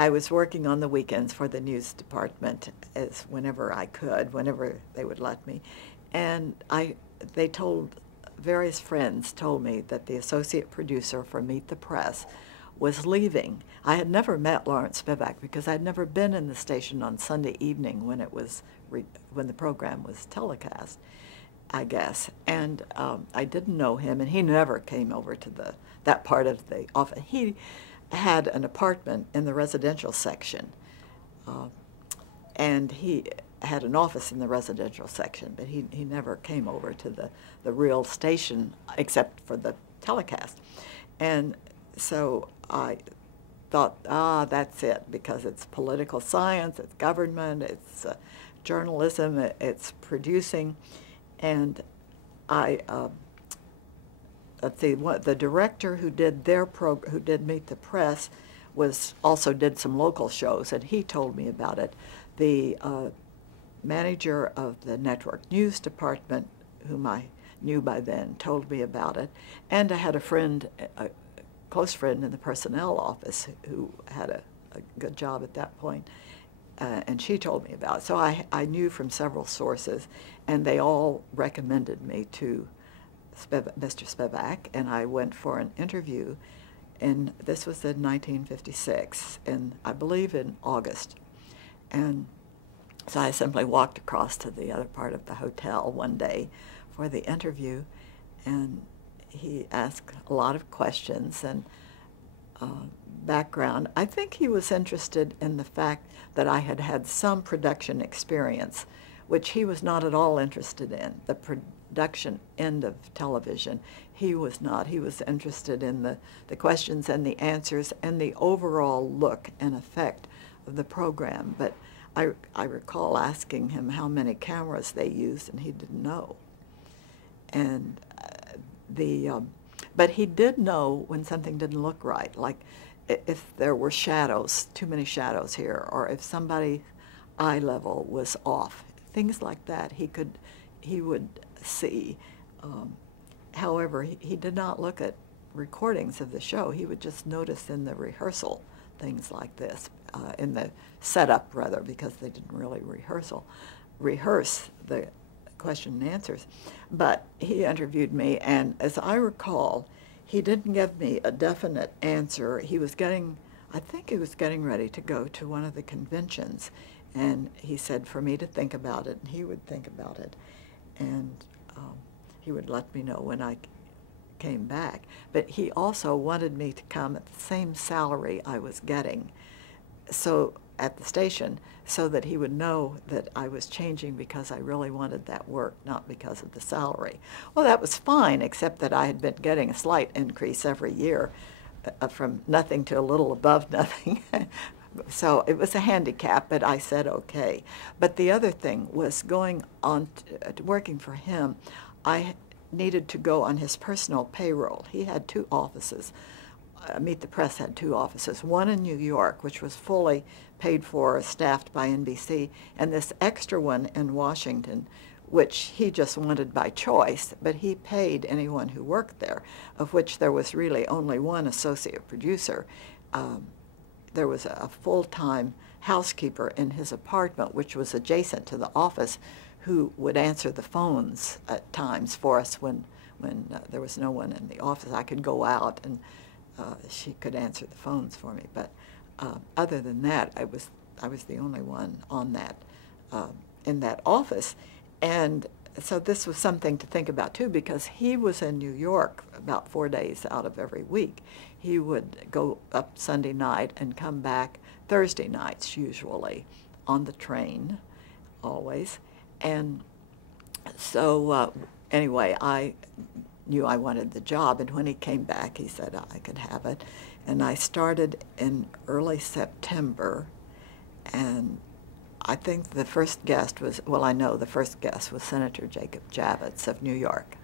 I was working on the weekends for the news department as whenever I could, whenever they would let me. And they told, various friends told me that the associate producer for Meet the Press was leaving. I had never met Lawrence Spivak because I'd never been in the station on Sunday evening when it was when the program was telecast, I guess. And I didn't know him, and he never came over to that part of the office. He had an apartment in the residential section, and he had an office in the residential section, but he never came over to the real station except for the telecast. And so I thought, that's it, because it's political science, it's government, it's journalism, it's producing. And let's see, the director who did who did Meet the Press also did some local shows, and he told me about it. The manager of the network news department, whom I knew by then, told me about it. And I had a friend, a close friend in the personnel office who had a good job at that point, and she told me about it. So I knew from several sources, and they all recommended me to Mr. Spivak, and I went for an interview, and this was in 1956, and I believe in August. And so I simply walked across to the other part of the hotel one day for the interview, and he asked a lot of questions and background. I think he was interested in the fact that I had had some production experience, which he was not at all interested in. The production end of television, he was not. He was interested in the questions and the answers and the overall look and effect of the program. But I recall asking him how many cameras they used, and he didn't know. And but he did know when something didn't look right, like if there were shadows, too many shadows here, or if somebody's eye level was off, things like that. He would see. However, he did not look at recordings of the show. He would just notice in the rehearsal things like this, in the setup rather, because they didn't really rehearse the question and answers. But he interviewed me, and as I recall, he didn't give me a definite answer. I think he was getting ready to go to one of the conventions, and he said for me to think about it, and he would think about it, and he would let me know when I came back. But he also wanted me to come at the same salary I was getting at the station, so that he would know that I was changing because I really wanted that work, not because of the salary. Well, that was fine, except that I had been getting a slight increase every year, from nothing to a little above nothing. So it was a handicap, but I said okay. But the other thing was, going on to working for him, I needed to go on his personal payroll. He had two offices. Meet the Press had two offices, one in New York, which was fully paid for, staffed by NBC, and this extra one in Washington, which he just wanted by choice, but he paid anyone who worked there, of which there was really only one associate producer. There was a full-time housekeeper in his apartment, which was adjacent to the office, who would answer the phones at times for us when there was no one in the office. I could go out and she could answer the phones for me. But other than that, I was the only one on that in that office. And so this was something to think about too, because he was in New York about 4 days out of every week. He would go up Sunday night and come back Thursday nights, usually, on the train, always. And so anyway, I knew I wanted the job, and when he came back, he said I could have it. And I started in early September, and I think the first guest was, well, I know the first guest was Senator Jacob Javits of New York.